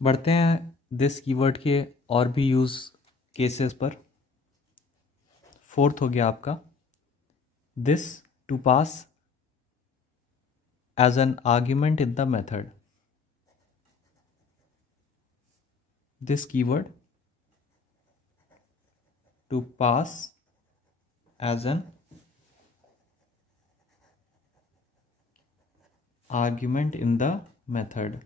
बढ़ते हैं this keyword के और भी यूज़ केसेस पर। फोर्थ हो गया आपका this to pass as an argument in the method. This keyword to pass as an argument in the method.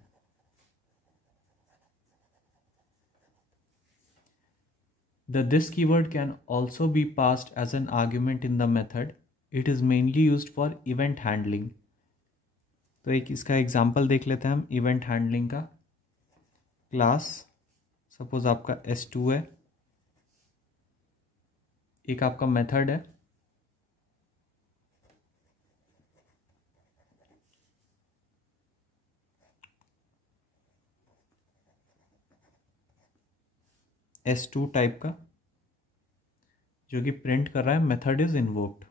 The this keyword can also be passed as an argument in the method. It is mainly used for event handling. तो एक इसका example देख लेते हैं हम event handling का। Class suppose आपका S2 है, एक आपका मेथड है S2 टाइप का जो कि प्रिंट कर रहा है मेथड इज इन्वोक्ड।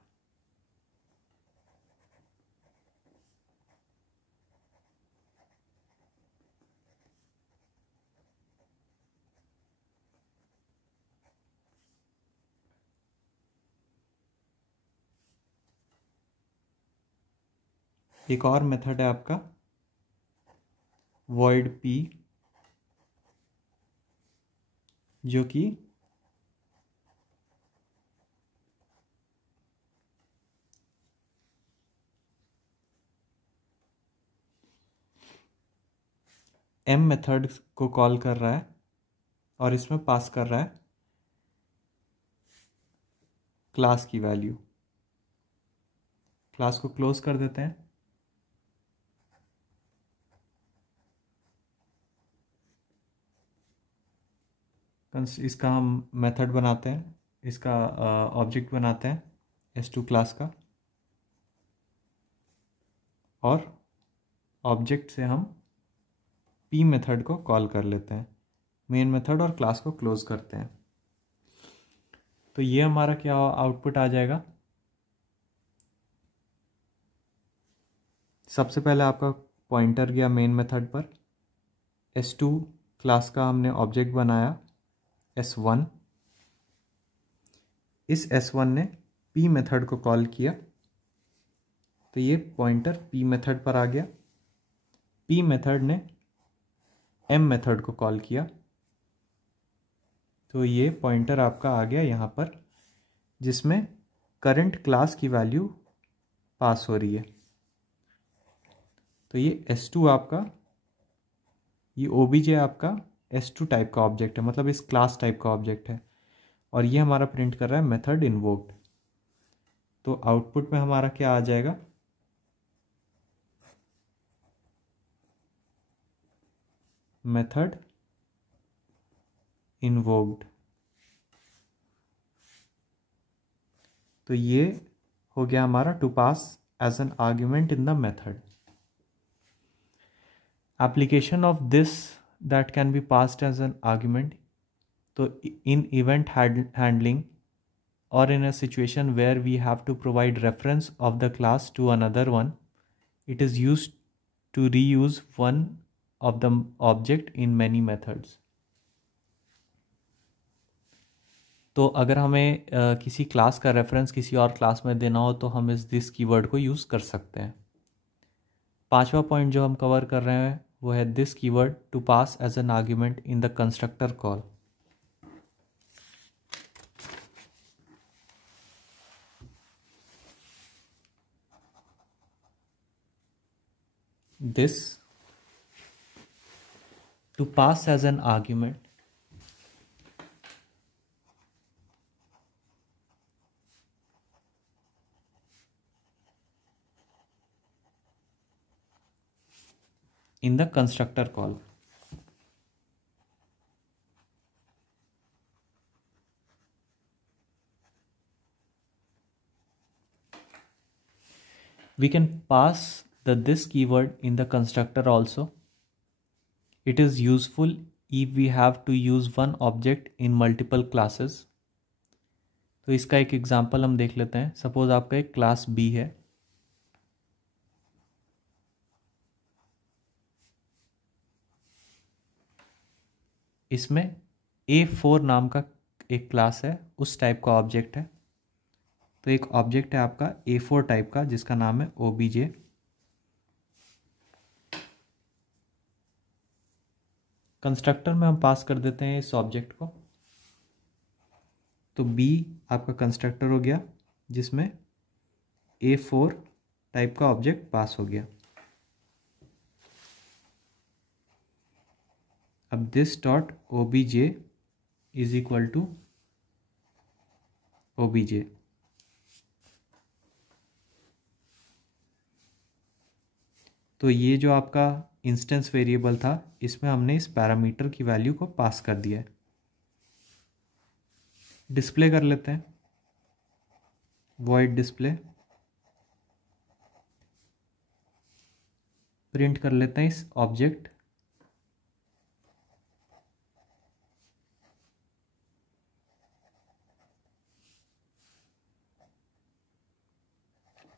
एक और मेथड है आपका void p जो कि m मेथड को कॉल कर रहा है और इसमें पास कर रहा है क्लास की वैल्यू। क्लास को क्लोज कर देते हैं। इसका हम मेथड बनाते हैं, इसका ऑब्जेक्ट बनाते हैं S2 क्लास का, और ऑब्जेक्ट से हम p मेथड को कॉल कर लेते हैं, मेन मेथड, और क्लास को क्लोज करते हैं। तो ये हमारा क्या आउटपुट आ जाएगा। सबसे पहले आपका पॉइंटर गया मेन मेथड पर, S2 क्लास का हमने ऑब्जेक्ट बनाया S1, इस S1 ने p मेथड को कॉल किया तो ये पॉइंटर p मेथड पर आ गया। p मेथड ने m मेथड को कॉल किया तो ये पॉइंटर आपका आ गया यहाँ पर, जिसमें करंट क्लास की वैल्यू पास हो रही है। तो ये S2 आपका, ये OBJ आपका S2 टाइप का ऑब्जेक्ट है, मतलब इस क्लास टाइप का ऑब्जेक्ट है, और ये हमारा प्रिंट कर रहा है मेथड इन्वोक्ड। तो आउटपुट में हमारा क्या आ जाएगा, मेथड इन्वोक्ड। तो ये हो गया हमारा to pass as an argument in the method. Application of this that can be passed as an argument, तो in event handling or in a situation where we have to provide reference of the class to another one, it is used to reuse one of the object in many methods. तो अगर हमें किसी class का reference किसी और class में देना हो तो हम इस दिस कीवर्ड को यूज़ कर सकते हैं। पांचवा पॉइंट जो हम कवर कर रहे हैं वो है this keyword to pass as an argument in the constructor call. This to pass as an argument in the constructor call. We can pass the this keyword in the constructor also. It is useful if we have to use one object in multiple classes. तो इसका एक example हम देख लेते हैं। Suppose आपका एक class B है, इसमें A4 नाम का एक क्लास है, उस टाइप का ऑब्जेक्ट है। तो एक ऑब्जेक्ट है आपका A4 टाइप का जिसका नाम है obj। कंस्ट्रक्टर में हम पास कर देते हैं इस ऑब्जेक्ट को। तो B आपका कंस्ट्रक्टर हो गया जिसमें A4 टाइप का ऑब्जेक्ट पास हो गया। अब this dot obj is equal to obj। तो ये जो आपका इंस्टेंस वेरिएबल था, इसमें हमने इस पैरामीटर की वैल्यू को पास कर दिया है। डिस्प्ले कर लेते हैं, वॉइड डिस्प्ले, प्रिंट कर लेते हैं इस object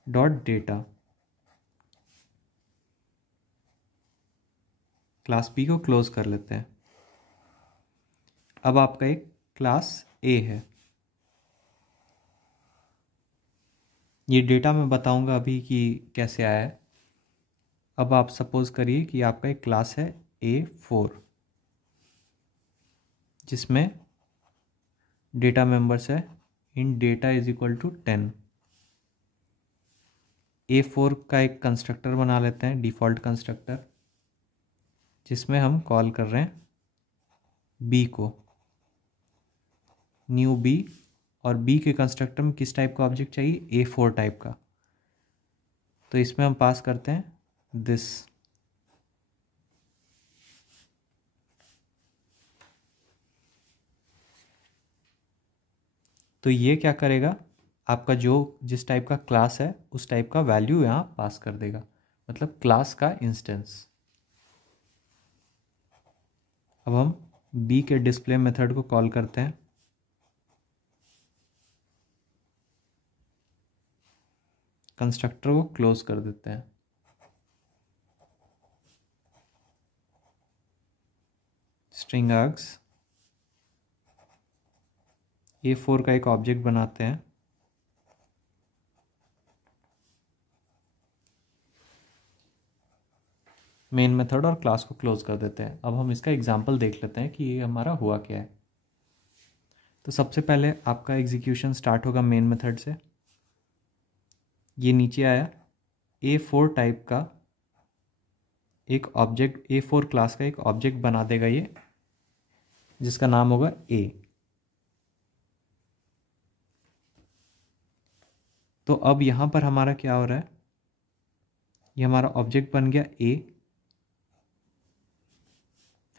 dot data. Class B को क्लोज कर लेते हैं। अब आपका एक क्लास ए है। ये डेटा मैं बताऊंगा अभी कि कैसे आया है। अब आप सपोज करिए कि आपका एक क्लास है A4 जिसमें डेटा मेंबर्स है int data is equal to 10। A4 का एक कंस्ट्रक्टर बना लेते हैं, डिफ़ॉल्ट कंस्ट्रक्टर, जिसमें हम कॉल कर रहे हैं B को, न्यू B। और B के कंस्ट्रक्टर में किस टाइप का ऑब्जेक्ट चाहिए? A4 टाइप का। तो इसमें हम पास करते हैं दिस। तो ये क्या करेगा, आपका जो जिस टाइप का क्लास है उस टाइप का वैल्यू यहाँ पास कर देगा, मतलब क्लास का इंस्टेंस। अब हम B के डिस्प्ले मेथड को कॉल करते हैं। कंस्ट्रक्टर को क्लोज कर देते हैं। स्ट्रिंग आर्ग्स A4 का एक ऑब्जेक्ट बनाते हैं। मेन मेथड और क्लास को क्लोज कर देते हैं। अब हम इसका एग्जांपल देख लेते हैं कि ये हमारा हुआ क्या है। तो सबसे पहले आपका एग्जीक्यूशन स्टार्ट होगा मेन मेथड से। ये नीचे आया, A4 टाइप का एक ऑब्जेक्ट, A4 क्लास का एक ऑब्जेक्ट बना देगा ये, जिसका नाम होगा A। तो अब यहाँ पर हमारा क्या हो रहा है, ये हमारा ऑब्जेक्ट बन गया A।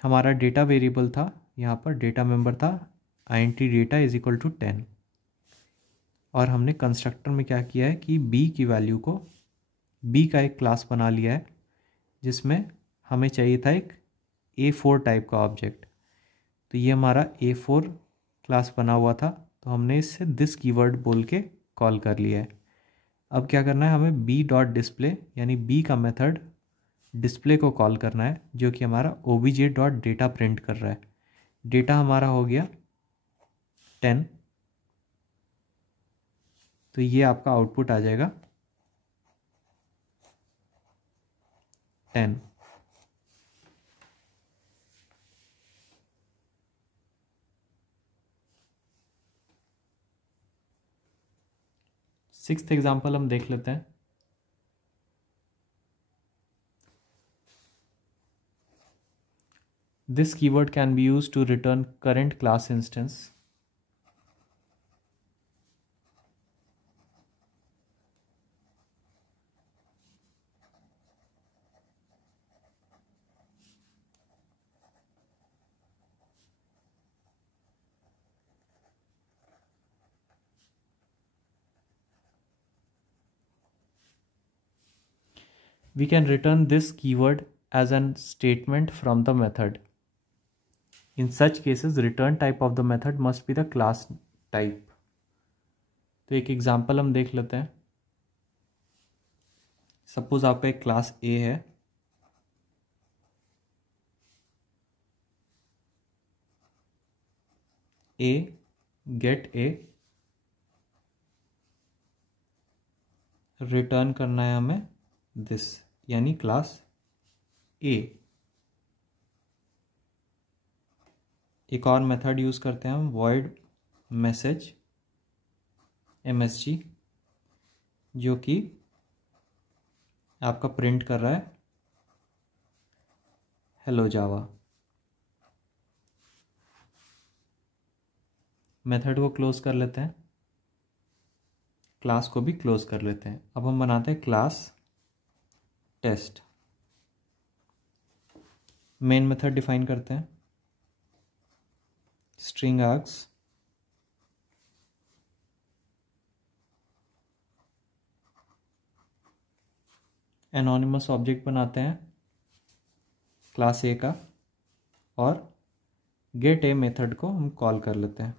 हमारा डेटा वेरिएबल था, यहाँ पर डेटा मेंबर था int data is equal to 10। और हमने कंस्ट्रक्टर में क्या किया है कि B की वैल्यू को, B का एक क्लास बना लिया है जिसमें हमें चाहिए था एक A4 टाइप का ऑब्जेक्ट। तो ये हमारा A4 क्लास बना हुआ था, तो हमने इससे दिस कीवर्ड बोल के कॉल कर लिया है। अब क्या करना है, हमें B डॉट डिस्प्ले यानी B का मेथड डिस्प्ले को कॉल करना है, जो कि हमारा obj डॉट डेटा प्रिंट कर रहा है। डेटा हमारा हो गया 10। तो ये आपका आउटपुट आ जाएगा 10। सिक्स्थ एग्जाम्पल हम देख लेते हैं। This keyword can be used to return current class instance. We can return this keyword as a statement from the method. In such cases, return type of the method must be the class type. तो एक example हम देख लेते हैं। Suppose आपका एक class A है, ए gate ए, return करना है हमें दिस, यानी क्लास ए। एक और मेथड यूज़ करते हैं हम, वॉइड मैसेज MSG, जो कि आपका प्रिंट कर रहा है हेलो जावा। मेथड को क्लोज कर लेते हैं, क्लास को भी क्लोज कर लेते हैं। अब हम बनाते हैं class test. Main method define करते हैं, स्ट्रिंग आर्ग्स एनोनिमस ऑब्जेक्ट बनाते हैं क्लास ए का, और गेट ए मेथड को हम कॉल कर लेते हैं।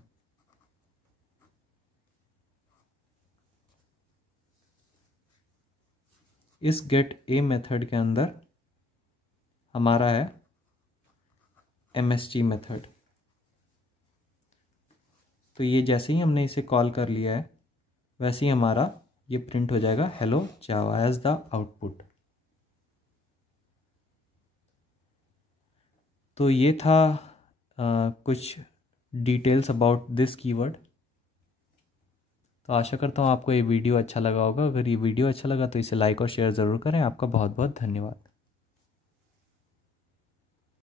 इस गेट ए मेथड के अंदर हमारा है MSG मेथड। तो ये जैसे ही हमने इसे कॉल कर लिया है, वैसे ही हमारा ये प्रिंट हो जाएगा hello Java as the output. तो ये था कुछ डिटेल्स अबाउट दिस कीवर्ड। तो आशा करता हूँ आपको ये वीडियो अच्छा लगा होगा। अगर ये वीडियो अच्छा लगा तो इसे लाइक और शेयर ज़रूर करें। आपका बहुत बहुत धन्यवाद।